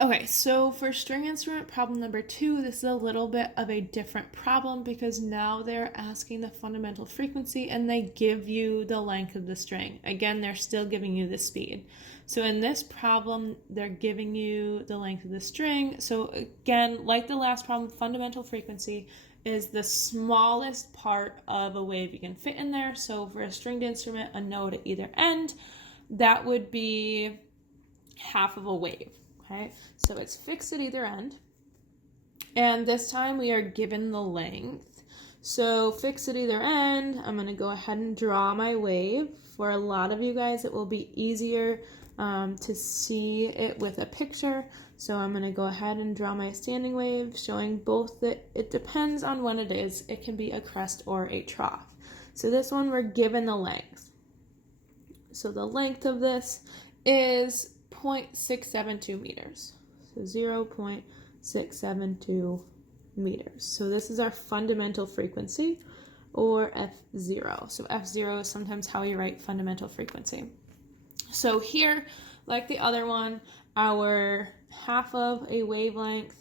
Okay, so for string instrument problem number 2, this is a little bit of a different problem because now they're asking the fundamental frequency and they give you the length of the string. Again, they're still giving you the speed. So in this problem, they're giving you the length of the string. So again, like the last problem, fundamental frequency is the smallest part of a wave you can fit in there. So for a stringed instrument, a node at either end, that would be half of a wave. Okay, so it's fixed at either end. And this time we are given the length. So fixed at either end, I'm going to go ahead and draw my wave. For a lot of you guys, it will be easier to see it with a picture. So I'm going to go ahead and draw my standing wave, showing both that it depends on when it is. It can be a crest or a trough. So this one, we're given the length. So the length of this is 0.672 meters. So 0.672 meters. So this is our fundamental frequency, or F0. So F0 is sometimes how you write fundamental frequency. So here, like the other one, our half of a wavelength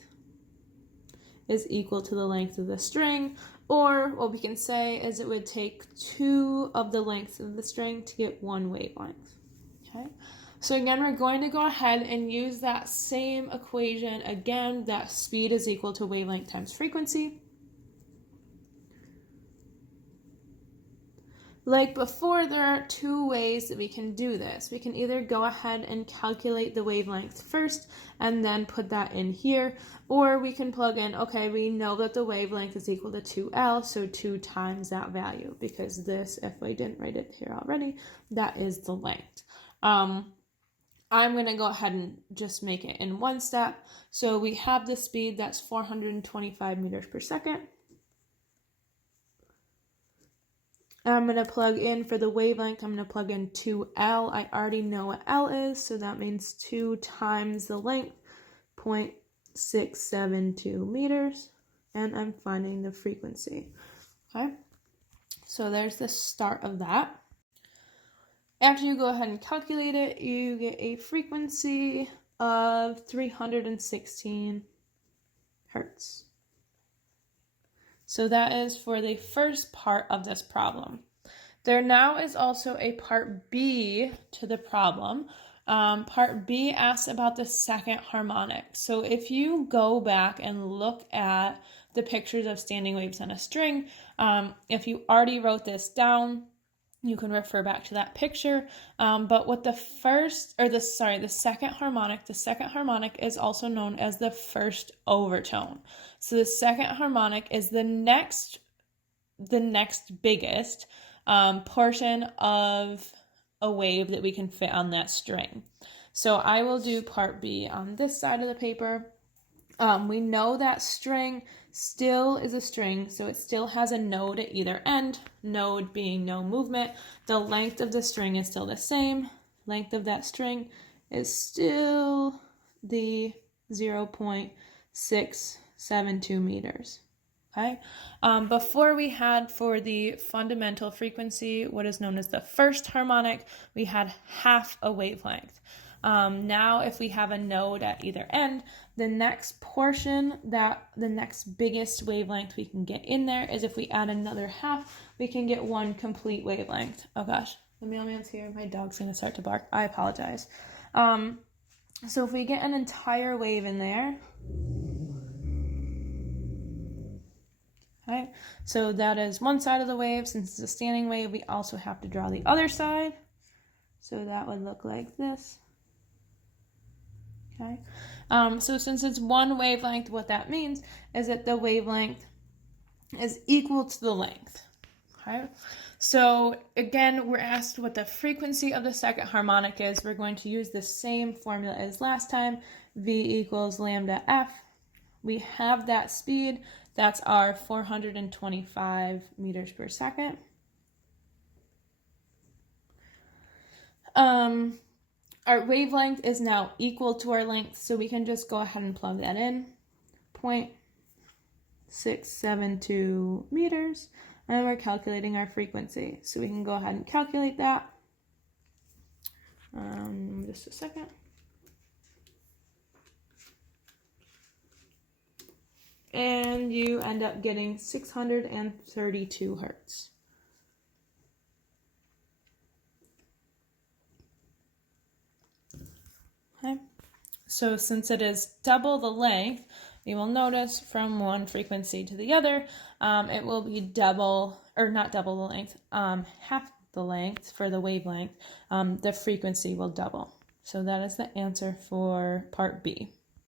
is equal to the length of the string, or what we can say is it would take 2 of the lengths of the string to get 1 wavelength. Okay. So again, we're going to go ahead and use that same equation again, that speed is equal to wavelength times frequency. Like before, there are 2 ways that we can do this. We can either go ahead and calculate the wavelength first and then put that in here, or we can plug in, okay, we know that the wavelength is equal to 2L, so 2 times that value, because this, if I didn't write it here already, that is the length. I'm going to go ahead and just make it in one step. So we have the speed that's 425 meters per second. I'm going to plug in for the wavelength, I'm going to plug in 2L. I already know what L is, so that means 2 times the length, 0.672 meters. And I'm finding the frequency. Okay, so there's the start of that. After you go ahead and calculate it, you get a frequency of 316 hertz. So that is for the first part of this problem. There now is also a part B to the problem. Part B asks about the second harmonic. So if you go back and look at the pictures of standing waves on a string, if you already wrote this down, you can refer back to that picture. But what the second harmonic is also known as the first overtone. So the second harmonic is the next biggest portion of a wave that we can fit on that string. So I will do part B on this side of the paper. We know that string still is a string, so it still has a node at either end, node being no movement. The length of the string is still the same. Length of that string is still the 0.672 meters. Okay. Before we had for the fundamental frequency, what is known as the first harmonic, we had half a wavelength. Now if we have a node at either end, the next portion, the next biggest wavelength we can get in there is if we add another half, we can get 1 complete wavelength. Oh gosh, the mailman's here. My dog's gonna start to bark. I apologize. So if we get an entire wave in there, okay, so that is one side of the wave. Since it's a standing wave, we also have to draw the other side. So that would look like this. Okay, so since it's 1 wavelength, what that means is that the wavelength is equal to the length. Okay, so again, we're asked what the frequency of the second harmonic is. We're going to use the same formula as last time, V equals lambda F. We have that speed, that's our 425 meters per second. Our wavelength is now equal to our length, so we can just go ahead and plug that in. 0.672 meters, and we're calculating our frequency. So we can go ahead and calculate that. Just a second. and you end up getting 632 hertz. Okay, so since it is double the length, you will notice from one frequency to the other, it will be double, or not double the length, half the length for the wavelength. The frequency will double. So that is the answer for part B.